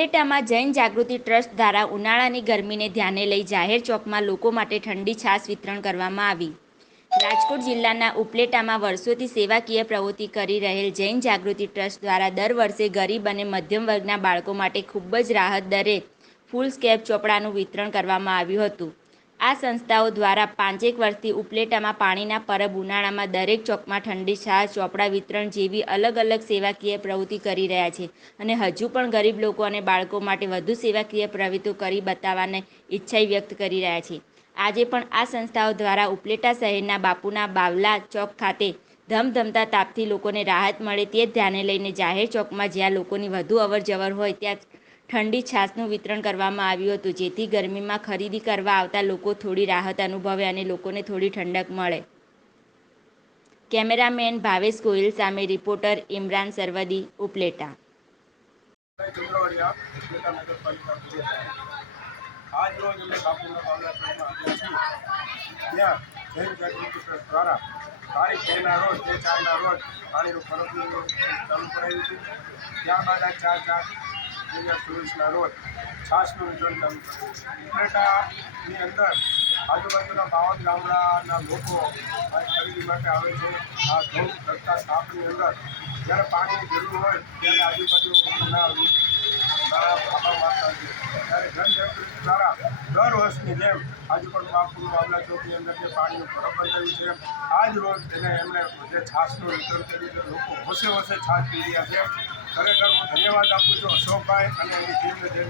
ઉપલેટામાં જૈન જાગૃતિ trust દ્વારા ઉનાળાની ગરમીને ધ્યાને લઈ જાહેર ચોકમાં લોકો માટે ઠંડી છાશ વિતરણ કરવામાં આવી. રાજકોટ જિલ્લાના ઉપલેટામાં વર્ષોથી સેવાકીય પ્રવૃત્તિ કરી રહેલ જૈન જાગૃતિ ટ્રસ્ટ દ્વારા દર વર્ષે ગરીબ અને મધ્યમ વર્ગના બાળકો માટે ખૂબ જ રાહત દરે ફૂલ સ્કેપ ચોપડાનું વિતરણ કરવામાં આવ્યું હતું. આ સંસ્થાઓ દ્વારા પાંચેક વર્ષથી ઉપલેટામાં પાણીના પરબ ઉનાળામાં દરેક ચોકમાં ઠંડી છાશ, ચોપડા વિતરણ જેવી અલગ અલગ સેવાકીય પ્રવૃત્તિ કરી રહ્યા છે. અને હજુ પણ ગરીબ લોકો અને બાળકો માટે વધુ સેવાકીય પ્રવૃત્તિઓ કરી બતાવવાની ઈચ્છા વ્યક્ત કરી રહ્યા છે. આજે પણ આ સંસ્થાઓ દ્વારા ઉપલેટા શહેરના બાપુના બાવલા ચોક ખાતે ધમધમતા તાપથી લોકોને રાહત મળે તે ધ્યાને લઈને જાહેર ચોકમાં જ્યાં લોકોની વધુ અવર જવર હોય ત્યાં ઠંડી છાશનું વિતરણ કરવામાં આવ્યું હતું જેથી ગરમીમાં ખરીદી કરવા આવતા લોકો થોડી રાહત અનુભવે અને લોકોને થોડી ઠંડક મળે કેમેરામેન ભાવેશ ગોહિલ સામે રિપોર્ટર ઇમરાન સરવદી ઉપલેટા ત્યારબાદ આ ચાર ચાર બે ચોવીસના રોજ છાસનું વિતરણ કર્યું ઉપલેટાની અંદર આજુબાજુના બાવન ગામડાના લોકો ખરીદી માટે આવે છે. આ ધૂમ ધરતા સાપની અંદર. જ્યારે પાણીની જરૂર હોય ત્યારે આજુબાજુ ત્યારે જનજાગૃતિ દ્વારા દર વર્ષની જેમ આજે પણ બાપુનું બાબલા ચોકની અંદર જે પાણીનું ફરક બંધાયું છે, આજ રોજ એને એમણે જે છાશનું વિતરણ કર્યું છે. લોકો હોશે હોશે છાશ પી રહ્યા છે. ખરેખર હું ધન્યવાદ આપું છું અશોકભાઈ અને એની ટીમને જૈન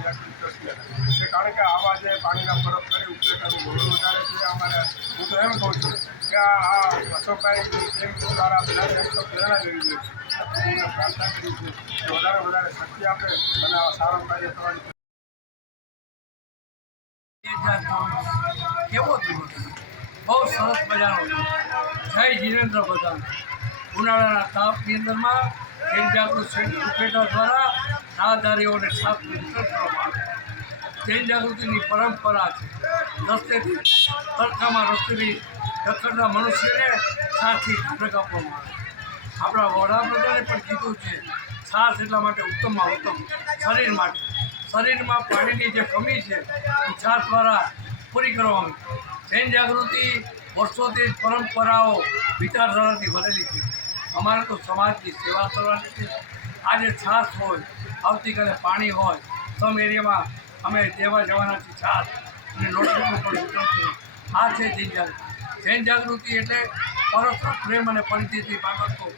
કે કારણ કે આવા જે પાણીના ફરક કરી ઉપલેટાનું ગૌરવ વધારે છે, અમારે હું તો એમ કહું છું કે આ અશોકભાઈની ટીમ દ્વારા બધા તો પ્રેરણા લેવી જોઈએ. પ્રાર્થના કરી વધારે વધારે શક્તિ આપે અને આ સારો કાર્ય કરવાની કેવો દિવસ બહુ સરસ મજાનો જય જીનેન્દ્ર પ્રધાન. ઉનાળાના તાપની અંદરમાં જન જાગૃત ઉપેટા દ્વારા રાહદારીઓને વિતરણ કરવામાં આવે. જૈન જાગૃતિની પરંપરા છે. રસ્તેથી તડકામાં રસ્તેથી રખડતા મનુષ્યને છાસથી ઠંડક આપવામાં આવે. આપણા વડાપ્રધાને પણ કીધું છે, છાશ એટલા માટે ઉત્તમમાં ઉત્તમ શરીર માટે. શરીરમાં પાણીની જે કમી છે, એ છાશ દ્વારા પૂરી કરવામાં જૈન જાગૃતિ વર્ષોથી પરંપરાઓ વિચારધારાથી ભરેલી છે. અમારે તો સમાજની સેવા કરવાની છે. આજે છાશ હોય, આવતીકાલે પાણી હોય, સમ એરિયામાં અમે દેવા જવાના છીએ છાશ અને નોટબુકનું પણ વિતરણ છે આ છે જૈન જાગૃતિ એટલે પરસ્પર પ્રેમ અને પરિચયથી બાબતો.